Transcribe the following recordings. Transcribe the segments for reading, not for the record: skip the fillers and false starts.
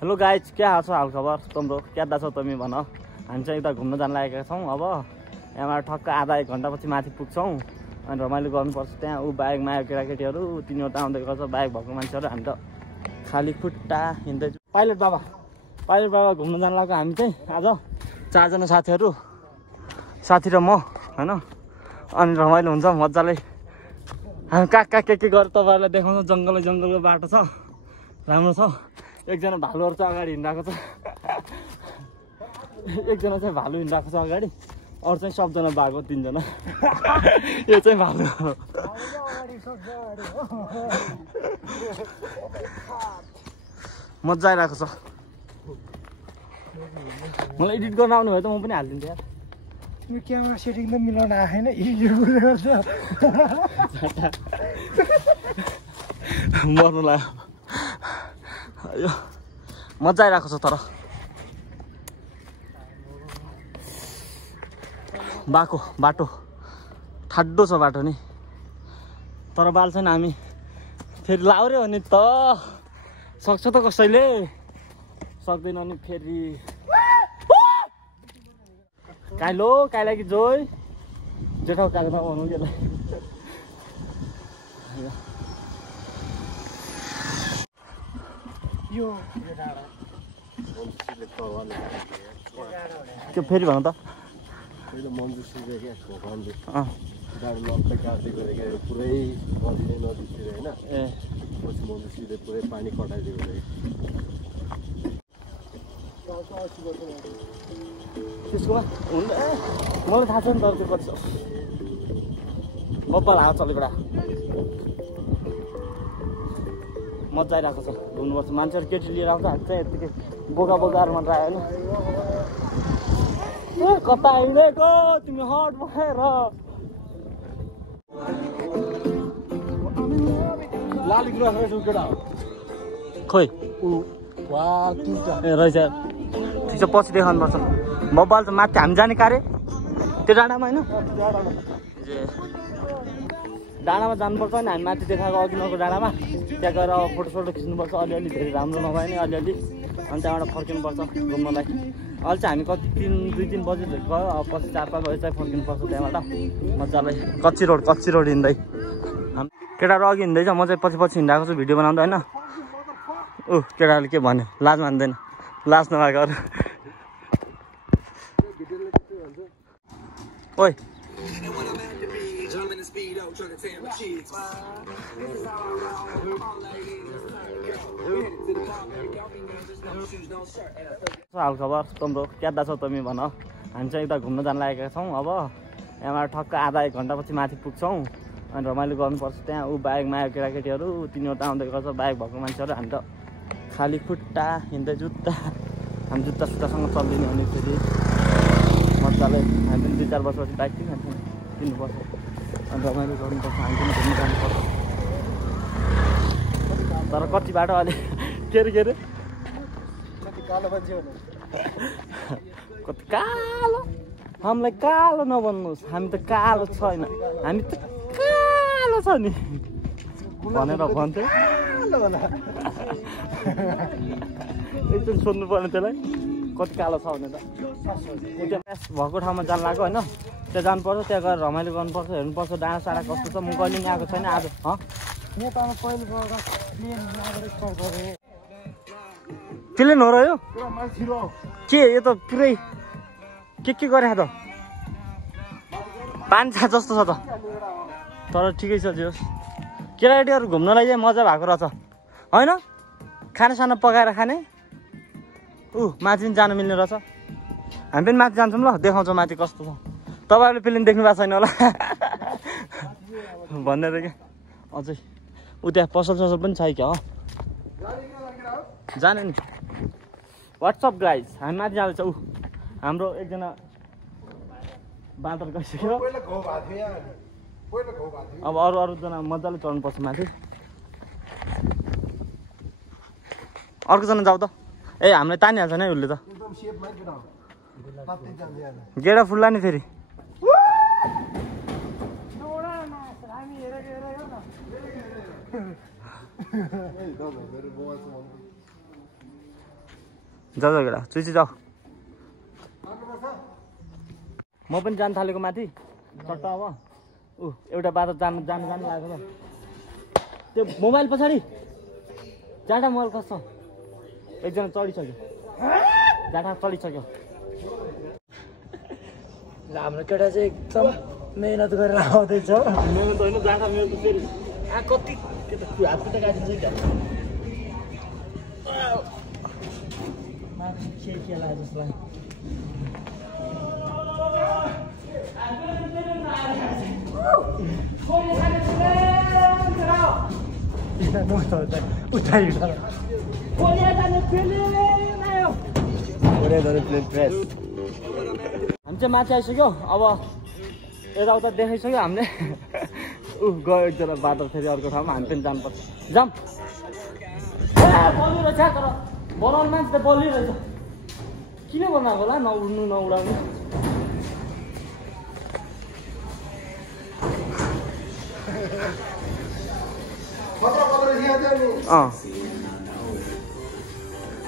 Hello guys, क्या हाल छ हालखबर तिम्रो? क्यादा छौ तिमी भन। हामी चाहिँ यता घुम्न जान लागेका छौँ। अब यहाँबाट ठक्क आधा एक घन्टापछि माथि पुग्छौँ अनि रमाइलो गर्नुपर्छ। त्यहाँ ऊ बाइकमा आयो केटाकेटीहरू, तिनीहरू त आउँदै गर्छ बाइक भएको मान्छेहरू। हामी त खाली खुट्टा हिँड्दैछु। पाइलट बाबा घुम्न जान लाग्यो हामी चाहिँ आज 4 जना साथी र म हैन। अनि रमाइलो हुन्छ मजाले। हामी कहाँ के गरेर तपाईँहरूलाई देखाउँछौँ। जङ्गलको बाटो छ, राम्रो छ। एकजना भालुहरू चाहिँ अगाडि हिँडिरहेको छ, एकजना चाहिँ भालु हिँडिरहेको छ अगाडि, अरू चाहिँ सबजना बाघ हो, 3 जना। यो चाहिँ भालु हो। मजा आइरहेको छ। मलाई एडिट गर्न आउनु भयो त म पनि हालिदिन्थेँ यार। क्यामेरा सेटिङ त मिलाउन आएन। मर्नु लाग्यो। यो मजा आइरहेको छ। तर बाटो ठाड्डो छ बाटो नि। तर बाल छैन। हामी फेरि लाउरे हो नि त। सक्छ त कसैले, सक्दैन नि फेरि। काइला कि जोइ जेठाउ कालो भन्नु यसलाई। त्यो फेरि भन्नु त। गाडी लप्पै काट्दै गरेको पुरै नदीतिर होइन। पछि मन्जुश्रीले पुरै पानी कटाइदिएको त्यसकोमा हुन्छ। मलाई थाहा छ नि तर त्यो कति छ। बब्बल हावा चलेको मजा आइरहेको छ। घुम्नुपर्छ। मान्छेहरू केटी लिएर आउँछ, हामी चाहिँ यत्तिकै बोकाहरू मात्र आयो होइन। कता हिँडेको तिमी हट भएर। लाली गुराँस केटा खोइ ए रहेछ। ठिक छ, पछि देखाउनुपर्छ। बब्बाल चाहिँ माथि हामी जाने कार्य त्यो डाँडामा होइन। डाँडामा जानुपर्छ नि हामी। माथि देखाएको अघि नको डाँडामा त्यहाँ गएर फोटोसोटो खिच्नुपर्छ। अलिअलि धेरै राम्रो नभए नि अलिअलि। अनि त्यहाँबाट फर्किनुपर्छ घुम्नलाई। अहिले चाहिँ हामी कति 2-3 बजी गयो। अब पछि 4-5 बजी चाहिँ फर्किनुपर्छ त्यहाँबाट मजाले। कच्ची रोड हिँड्दै केटाहरू अघि हिँड्दैछ, म चाहिँ पछि हिँडिरहेको छु भिडियो बनाउँदा होइन। केटाहरूले के भन्यो, लाज मान्दैन। लाज नभएकोहरू। ओइ हालखबर तिम्रो? क्यादा छौ तिमी भन। हामी चाहिँ यता घुम्न जान लागेका छौँ। अब यहाँबाट ठक्क आधा एक घन्टापछि माथि पुग्छौँ अनि रमाइलो गर्नुपर्छ। त्यहाँ ऊ बाइकमा आयो केटाकेटीहरू, तिनीहरू त आउँदै गर्छ बाइक भएको मान्छेहरू। हामी त खाली खुट्टा हिँड्दै हामी जुत्तासुत्तासँग चल्दिने अनि फेरि मजाले। हामी पनि 2-4 वर्षपछि बाइक किन्नुपर्छ अनि रमाइलो गर्नुपर्छ। हामी पनि घुम्नु जानुपर्छ। तर कति बाटो अलि के अरे कति कालो। हामीलाई कालो नभन्नुहोस्, हामी त कालो छैन, हामी त कालो छ नि भनेर भन्थ्यो। एकचोटि सोध्नु पर्ने त्यसलाई कति कालो छ भने त। भएको ठाउँमा जानु लाग्यो होइन। त्यहाँ जानुपर्छ, त्यहाँ गएर रमाइलो गर्नुपर्छ, हेर्नुपर्छ डाँडा साडा कस्तो छ। म कहिले नि आएको छैन आज। प्लेन हो र यो? के यो त पुरै के गरे त? पानी छ जस्तो छ त। तर ठिकै छ जे होस्। केटाकेटीहरू घुम्नलाई चाहिँ मजा भएको रहेछ होइन। खानासाना पकाएर खाने। माथि पनि जानु मिल्ने रहेछ। हामी पनि माथि जान्छौँ ल, देखाउँछौँ माथि कस्तो छ। तपाईँहरूले फिल्म देख्नु भएको छैन होला भनेर क्या। अझै त्यहाँ पसल पनि छ क्या हो जाने नि। वाट्सअप गाइज, हामी माथि जाँदैछ। हाम्रो एकजना बाँदर गइसक्यो। अब अरूजना मजाले चढ्नुपर्छ माथि। अर्कोजना जाऊ त। हामीलाई तानिहाल्छ नि उसले त। गेडा फुल्ला नि फेरि। जाऊ जाऊ केटा चुइची जाऊ म पनि जान थालेको माथि चट्ट अब एउटा बाटो जानु लाग्यो त्यो मोबाइल पछाडि जाँडा मोबाइल कस्तो एकजना चढिसक्यो जाँडा चढिसक्यो हाम्रो केटा चाहिँ एकदम मेहनत गरेर आउँदैछ मेरो त होइन जाँडा मेरो त फेरि कति हात खुट्टा काटिन्छ क्या माथि के लाग्यो जस्तो लाग्यो हामी चाहिँ माथि आइसक्यो अब यताउता देखाइसक्यो हामीले गयो एकजना बाटो फेरि अर्को ठाउँमा हामी पनि जानुपर्छ जाम बलिरहेछ तर बोलाउने मान्छे त बलिरहेछ किन बनाएको होला नउड्नु नउडाउनु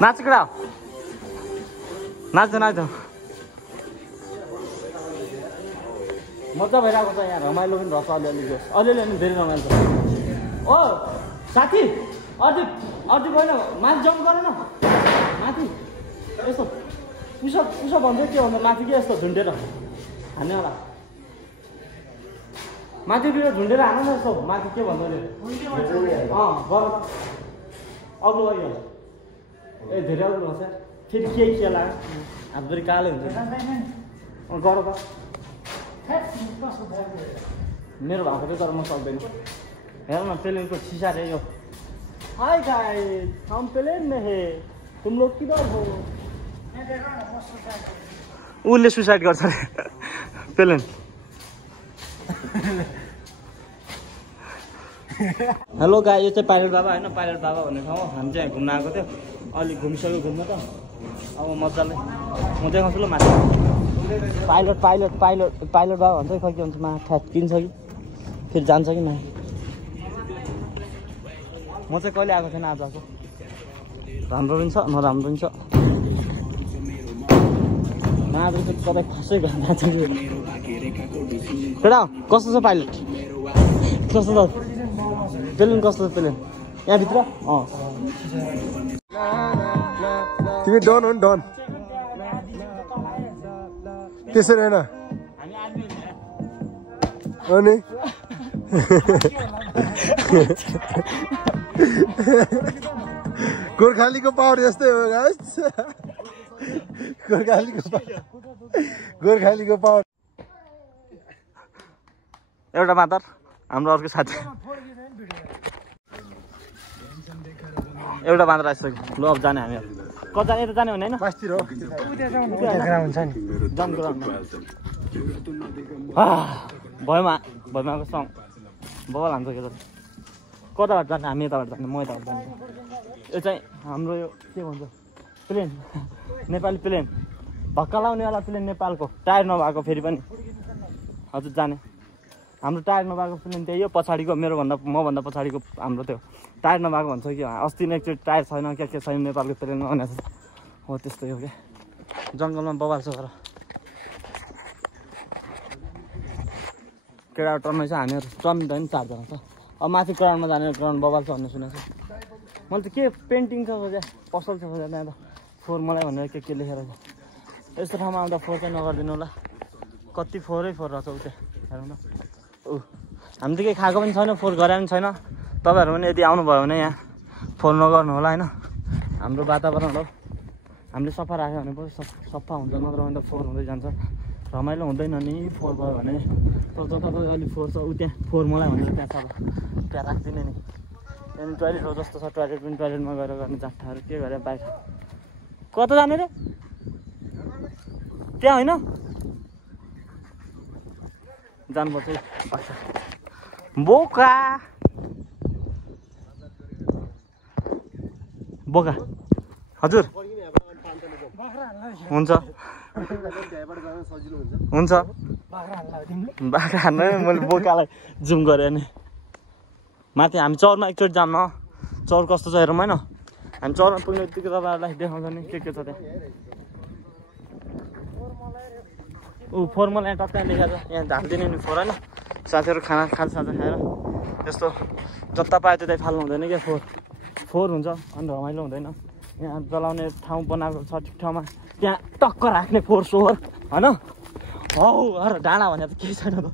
नाच केटा नाच्छ मजा भइरहेको छ यहाँ रमाइलो पनि रहेछ अलिअलि अलिअलि पनि धेरै रमाइलो छ ओ साथी अझै गएन माथि जम्प गर न माथि यस्तो पुसप भन्छ के भन्दा माथि के यस्तो झुन्डेर हान्नेवाला माथितिर झुन्डेर हान्नु न यस्तो माथि के भन्छ गर अग्लो गइहाल ए धेरै अग्लो हुन्छ फेरि के खेला हातभरि कालो हुन्छ गर त मेरो भएको चाहिँ तर म सक्दैन हेर न प्लेनको सिसा रे यो हाय गाइस हम प्लेन में है तुम लोग किधर हो उसले सुसाइड गर्छ रे प्लेन हेलो गाइस यो चाहिँ पाइलट बाबा होइन पाइलट बाबा भन्ने ठाउँ हामी चाहिँ घुम्न आएको थियो अलि घुमिसक्यो घुम्न त अब मजाले म देखाउँछु ल माथि पाइलट बाबा भन्छ खै के भन्छ मा ठ्याक्किन्छ कि फेरि जान्छ कि मा म चाहिँ कहिले आएको छैन आज आएको राम्रो पनि छ नराम्रो पनि छ नआएको चाहिँ कतै खसै घरमा छ केटा कस्तो छ पाइलट कस्तो छ प्लेन कस्तो छ प्लेन यहाँभित्र तिमी डन हो नि डन त्यसरी होइन अनि गोर्खालीको पावर यस्तै हो गाइस गोर्खालीको पावर एउटा मात्र हाम्रो अर्को साथी एउटा मात्र आइसक्यो ल अब जाने हामी कता जाने यता जाने भने होइन मास्तिर हो हुन्छ नि जम्प गराउनु भयमा आएको सङ बबल हान्छ के कताबाट जाने हामी यताबाट जाने म यताबाट जाने यो चाहिँ हाम्रो यो के भन्छ प्लेन नेपाली प्लेन भक्का लाउनेवाला प्लेन नेपालको टायर नभएको फेरि पनि हजुर जाने हाम्रो टायर नभएको प्लेन त्यही हो पछाडिको मभन्दा पछाडिको हाम्रो त्यो टायर नभएको भन्छ कि अस्ति नै एकचोटि टायर छैन के छैन नेपालको प्लेनमा भनेको हो त्यस्तै हो क्या जङ्गलमा बबाल छ तर केटा टर्न छ हामीहरू टर्न त नि 4 जना छ अब माथि ग्राउन्डमा जाने ग्राउन्ड बबाल छ भन्ने सुनेको छु मैले त के पेन्टिङ छ खोज्या पसल छ खोज्या त्यहाँ त फोहोर मलाई भनेर के लेखेर छ यस्तो ठाउँमा आउँदा फोहोर चाहिँ नगरिदिनु होला कति फोहोरै फोहोर रहेछ उ त्यहाँ हेरौँ न हामी त केही खाएको पनि छैन फोहोर गरे पनि छैन तपाईँहरू पनि यदि आउनुभयो भने यहाँ फोहोर नगर्नु होला होइन हाम्रो वातावरण हो हामीले सफा राख्यो भने पनि सफा हुन्छ नत्र भने त फोहोर हुँदै जान्छ रमाइलो हुँदैन नि फोहोर भयो भने तर जता तता अलिक फोहोर छ उ त्यहाँ फोहोर मलाई भनेर त्यहाँ सफा त्यहाँ राखिदिने नि त्यहाँदेखि टोइलेट हो जस्तो छ टोइलेट पनि टोइलेटमा गएर गर्ने जाँठाहरू के गरेर बाहिर कता जाने रे त्यहाँ होइन जानुपर्छ बोका हजुर हुन्छ बाख्रा हान्न मैले बोकालाई जुम गरेँ नि माथि हामी चौरमा एकचोटि जाऊँ न चौर कस्तो छ हेरौँ होइन हामी चरण पुग्ने बित्तिकै तपाईँहरूलाई देखाउँछ नि के छ त्यहाँ। फोर्मल यहाँ टक्कै लेखेर यहाँ ढालिदिने नि फोर होइन। साथीहरू खाना साँझ खाएर त्यस्तो जता पायो त्यतै फाल्नु हुँदैन क्या। फोर हुन्छ अनि रमाइलो हुँदैन। यहाँ जलाउने ठाउँ बनाएको छ ठिक ठाउँमा त्यहाँ टक्क राख्ने फोर सोहोर होइन। हौ अरे डाँडा भने त केही छैन त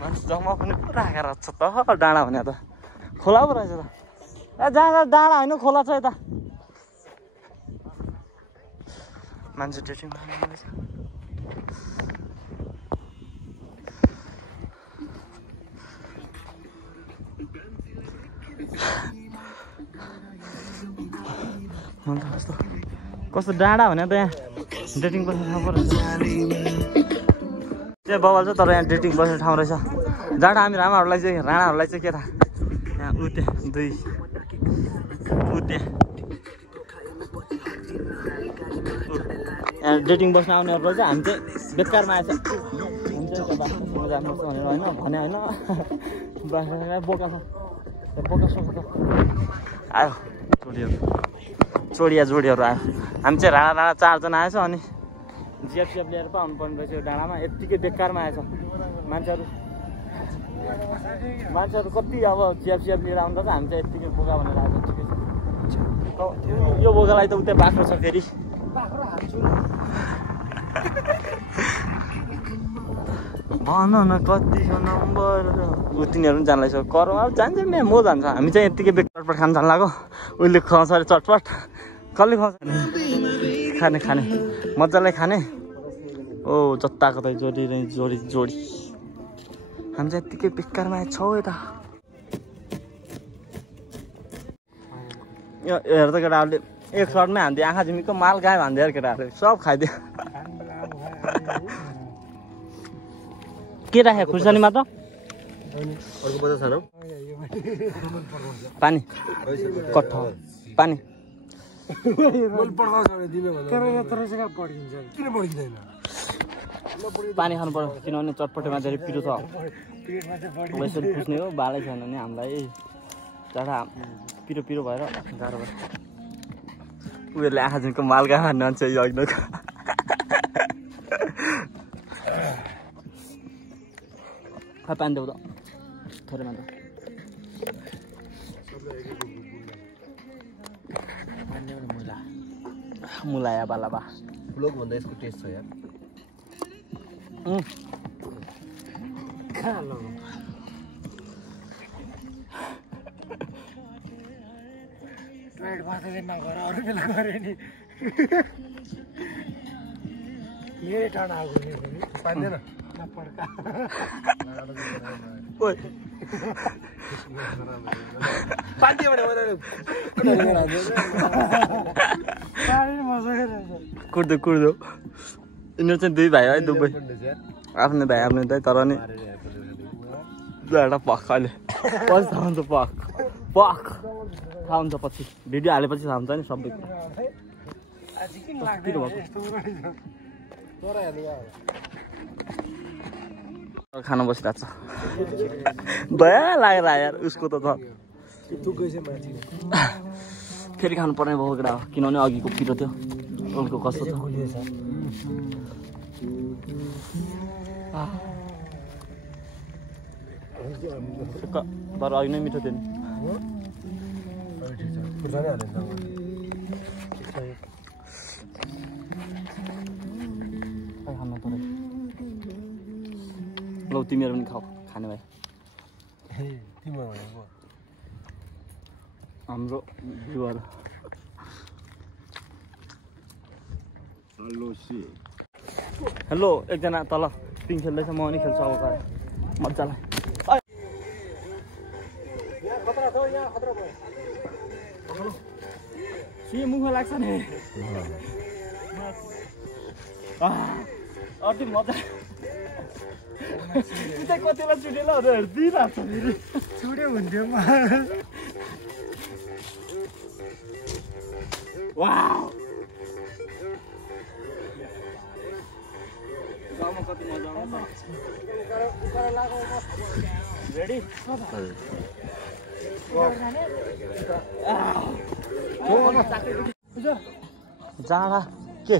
मान्छे जम्मा पनि पुरा राखेर छ त डाँडा भने त खोला पो रहेछ त। ए जहाँ डाँडा होइन खोला छ यता मान्छे डेटिङ रहेछ। कस्तो डाँडा भने त यहाँ डेटिङ बस्ने ठाउँ पो रहेछ। त्यहाँ बवाल छ तर यहाँ डेटिङ बस्ने ठाउँ रहेछ। जाँडा हामी राणाहरूलाई चाहिँ के थाहा यहाँ उते दुई उते यहाँ डेटिङ बस्न आउनेहरू रहेछ। हामी चाहिँ बेकारमा आएछ। हामी चाहिँ त्यो बाख्रासँग जानुपर्छ भनेर होइन भने होइन बाख्रा बोका छ बोका सोका त आयो जोडीहरू आयो। हामी चाहिँ राणा 4जना आएछ अनि जिएफसिएफ लिएर पो आउनुपर्ने रहेछ यो डाँडामा। यत्तिकै बेकारमा आएछ मान्छेहरू कति अब जिएफसिएफ लिएर आउँदा हामी चाहिँ यत्तिकै बोका भनेर आएको ठिकै छ। यो बोकालाई त उतै बाख्रो छ फेरि भन न कति छ नम्बर तिनीहरू पनि जान्दैछ करौँ अब जान्छ नि म जान्छ। हामी चाहिँ यत्तिकै चटपट खान जानु लाग्यो। उसले खुवाउँछ अरे चटपट कसले खुवाउँछ खाने मजाले खाने। ओ जताको त जोडी हामी चाहिँ यत्तिकै बेकारमा छौँ यता। यो हेर त केटाहरूले एक सर्टमै हान्थ्यो आँखा झिमिको माल गायो हान्थ्यो अरे केटाहरूले सब खाइदियो। के राख्यो खुर्सानीमा त पानी कट्ठ पानी पानी खानु पर्यो किनभने चटपटेमा धेरै पिरो छ। यसरी पुस्ने हो बालै छैन भने हामीलाई जाडा पिरो भएर गाह्रो भयो। उनीहरूले आँखा झिनको माल गायो भन्ने मान्छे यो अघि पानी देऊ त थोरै मात्र मुला या बालाबा ब्लग भन्दा यसको टेस्ट छ यार। अरू बेला गरे नि मेरै टाढा आएको पाइँदैन पड्का कुर्दो यिनीहरू चाहिँ दुई भाइ है दुबै आफ्नै भाइ तर नि एउटा पख अहिले पछि थाहा हुन्छ पख थाहा हुन्छ पछि भिडियो हालेपछि थाहा हुन्छ नि सबै खाना बसिरहेको छ दया लागेर यार उसको त फेरि खानु पर्ने भएको केटा हो किनभने अघिको पिरो थियो उसको कस्तो छ तर अघि नै मिठो थियो नि खानु पर्यो ल तिमीहरू पनि खाऊ खाने भाइ हाम्रो भ्युवर हेलो एकजना तल पिङ खेल्दैछ म पनि खेल्छु अब गएर मजालाई मुखमा लाग्छ नि अति मजा कतिलाई चुटेला दिइरहेको छ फेरि चुट्यो हुन्थ्यो गाउँमा कति मजा आउँछ रेडी जाँडा के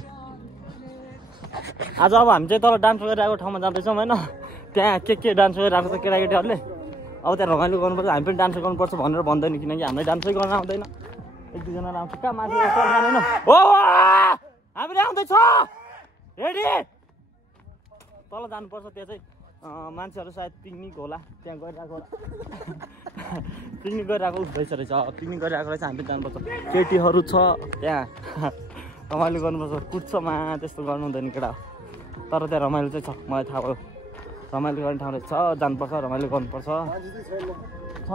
आज अब हामी चाहिँ तल डान्स गरिरहेको ठाउँमा जाँदैछौँ होइन त्यहाँ के डान्स गरिरहेको छ केटाकेटीहरूले अब त्यहाँ रमाइलो गर्नुपर्छ हामी पनि डान्स गर्नुपर्छ भनेर भन्दैन किनकि हामीलाई डान्सै गर्न आउँदैन एक दुईजना आउँछ कहाँ माथि जाँदैन हो हामीले आउँदैछ रेडी तल जानुपर्छ त्यहाँ चाहिँ मान्छेहरू सायद पिकनिक होला त्यहाँ गइरहेको पिकनिक गरिरहेको हुँदैछ रहेछ पिकनिक गरिरहेको रहेछ हामी जानुपर्छ केटीहरू छ त्यहाँ रमाइलो गर्नुपर्छ कुद्छमा त्यस्तो गर्नु हुँदैन केटा तर त्यहाँ रमाइलो चाहिँ छ मलाई थाहा भयो रमाइलो गर्ने ठाउँ रहेछ जानुपर्छ रमाइलो गर्नुपर्छ छ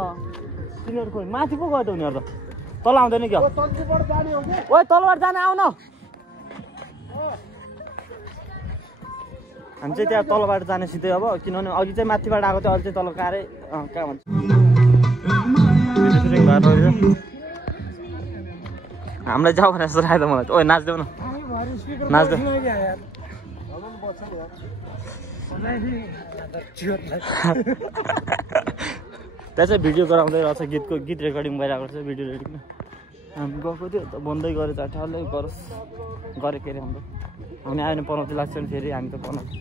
तिनीहरू खोइ माथि पो गयो त उनीहरू त तल आउँदैन क्या ओ तलबाट जाने आउन हामी चाहिँ त्यहाँ तलबाट जाने सिधै अब किनभने अघि चाहिँ माथिबाट आएको थियो अहिले चाहिँ तल कारै कहाँ भन्छ हामीलाई जाऊ भनेर जस्तो लाग्यो त मलाई ओ नाच्देऊ न नाच्देऊ त्यहाँ चाहिँ भिडियो गराउँदै रहेछ गीत रेकर्डिङ भइरहेको छ भिडियो रेकर्डिङ हामी गएको थियो त बन्दै गरेछ ठ्यालै गरोस् गरेको के अरे हाम्रो हामी आयो भने पनौती लाग्छ नि फेरि हामी त पनौती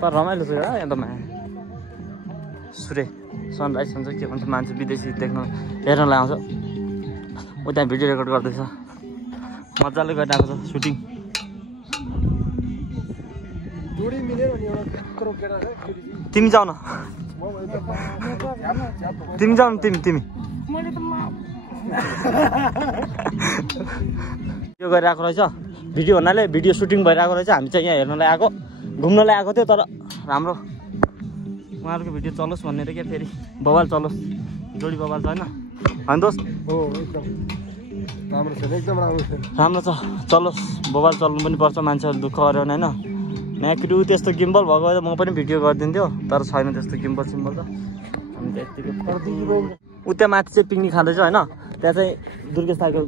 तर रमाइलो छ यहाँ त सूर्य सनराइज हुन्छ के भन्छ मान्छे विदेशी देख्न हेर्नलाई आउँछ ऊ त्यहाँ भिडियो रेकर्ड गर्दैछ मजाले गरिरहेको छ सुटिङ तिमी जाऊ न तिमी जाऊ न तिमी यो गरिरहेको रहेछ भिडियो भन्नाले भिडियो सुटिङ भइरहेको रहेछ हामी चाहिँ यहाँ हेर्नलाई आएको घुम्नलाई आएको थियो तर हाम्रो उहाँहरूको भिडियो चलोस् भन्ने त क्या फेरि बवाल चलोस् जोडी बवाल छ होइन दोस्त हो एकदम राम्रो छ एकदम राम्रो छ चलोस् बवाल चल्नु पनि पर्छ मान्छेहरू दुःख गऱ्यो भने होइन म्याक्रु त्यस्तो गिम्बल भएको भए म पनि भिडियो गरिदिन्थ्यो तर छैन त्यस्तो गिम्बल सिम्बल त हामी त यत्तिकै ऊ त्यहाँ माथि चाहिँ पिकनिक खाँदैछ होइन त्यहाँ चाहिँ दुर्गेश दाइको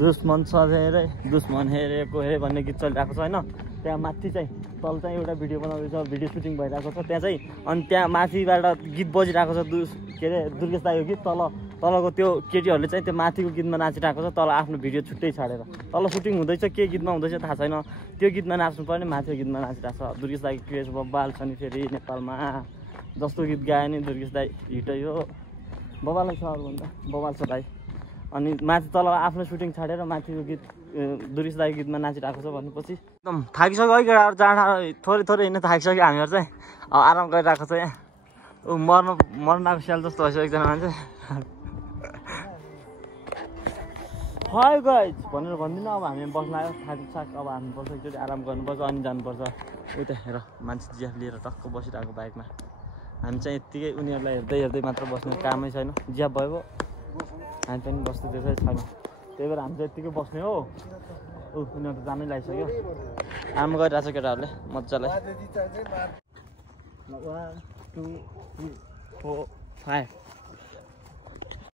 दुश्मन छ हेरे दुश्मन हेरेको हेरे भन्ने गीत चलिरहेको छ होइन त्यहाँ माथि चाहिँ तल चाहिँ एउटा भिडियो बनाउँदैछ भिडियो सुटिङ भइरहेको छ त्यहाँ चाहिँ अनि त्यहाँ माथिबाट गीत बजिरहेको छ के अरे दुर्गेश दाइको गीत तलको त्यो केटीहरूले चाहिँ त्यो माथिको गीतमा नाचिरहेको छ तल आफ्नो भिडियो छुट्टै छाडेर तल सुटिङ हुँदैछ के गीतमा हुँदैछ थाहा छैन त्यो गीतमा नाच्नु पर्ने माथिको गीतमा नाचिरहेको छ दुर्गेश दाइको क्रेज बबाल छ नि फेरि नेपालमा जस्तो गीत गायो नि दुर्गेश दाइ हिटै हो बबालै छ अरूभन्दा बबाल छ दाइ अनि माथि तल आफ्नो सुटिङ छाडेर माथिको गीत दुर्गेश दाइको गीतमा नाचिरहेको छ भनेपछि एकदम थाकिसक्यो है केटाहरू जाँडा थोरै हिँड्न थाकिसक्यो हामीहरू चाहिँ आराम गरिरहेको छ यहाँ ऊ मर्न आएको स्याल जस्तो भइसक्यो एकजना मान्छे हाई गाइज भनेर भन्दिनँ अब हामी बस्न आयो थाकिसाक अब हाल्नुपर्छ एकचोटि आराम गर्नुपर्छ अनि जानुपर्छ उता हेर मान्छे जिया लिएर टक्क बसिरहेको बाइकमा हामी चाहिँ यत्तिकै उनीहरूलाई हेर्दै मात्र बस्ने कामै छैन जिया भयो हामी पनि बस्नु त्यसै छैन त्यही भएर हामी चाहिँ यत्तिकै बस्ने हो उनीहरू त जानै लागिसक्यो आराम गरिरहेको छ केटाहरूले मजाले 1 2 3 4 5